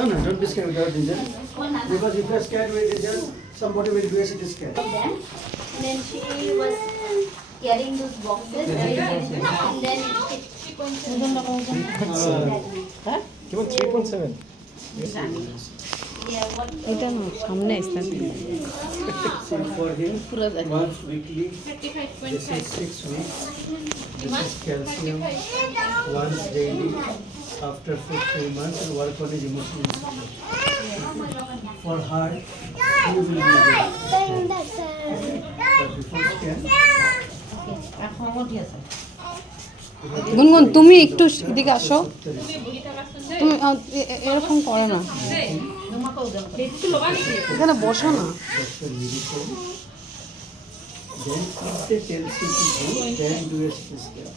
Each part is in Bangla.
No, no, don't be scared without ginger. Because if you are scared with ginger, somebody will be a scared. Then she was carrying those boxes and then cable 3.7 yeah, what এটা না সামনে আসতে So for him, once weekly, this is 6 weeks. This is calcium, once daily, after 3 months, and work on his emotional support. For her, he will be good. But before scan, গুনগুন তুমি একটু এদিকে আসো তুমি এরকম করো না এখানে বসো না Dr. Uniform. Then if they tells you to do, then do a CT scan.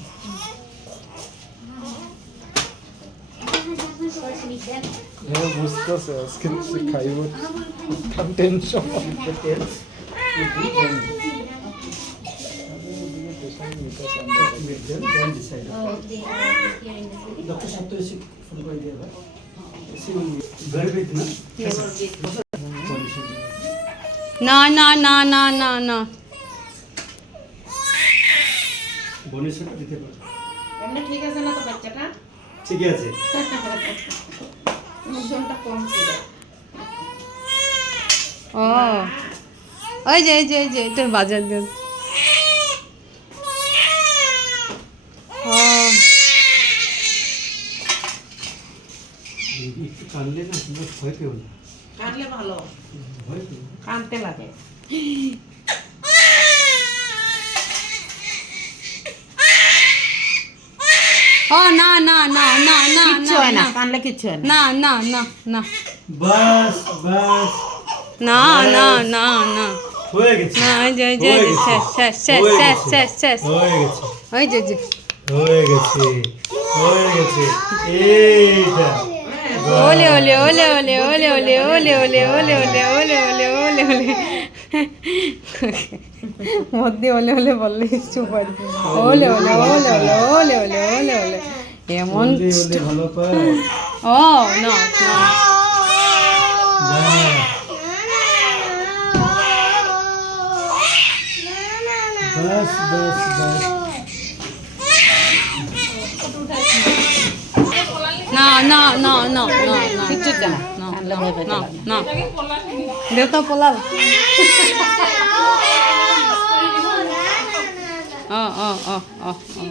হ্যাঁ বুঝতেছে আজকে সে খাইব কাম tension If they tells you do, then do. Meet them, then decide. they are here in the city. Dr. Saptarshi phone করে দিয়ে দাও। Very big, na? না না না না না না বোনের সাথে দিতে পারো। এমনি ঠিক আছে না তো বাচ্চাটা? ঠিক আছে। ওজনটা কম ছিল। ও ওই যে এই যে এই যে এটা বাজার দেন ও একটু কানলে না তোমরা ভয় পেও না। কাটলে ভালো। ভয় পেও না। কানতে লাগে। ও না না না না না কিচ্ছু হয় না, কানলে কিচ্ছু হয় না। না না না না বাস বাস না না না না হয়ে গেছে। না এই যে এই যে এই যে, শেষ শেষ শেষ শেষ শেষ শেষ হয়ে গেছে। ওই যে যে হয়ে গেছে। হয়ে গেছে। এইটা ওলে ওলে ওলে ওলে ওলে ওলে ওলে ওলে ওলে ওলে ওলে ওলে ওলে ওলে মধ্যে ওলে ওলে বললে কিছু পারি ওলে ওলে ওলে ওলে ওলে ওলে ওলে ওলে এমন বলতে বলতে ভালো পায়। ও না না না। বাস বাস বাস না না না না না না কিচ্ছু হচ্ছে না। না কানলে ভয় পেতে না লাগে। না দেবতা পোলাল ও ও ও ও ও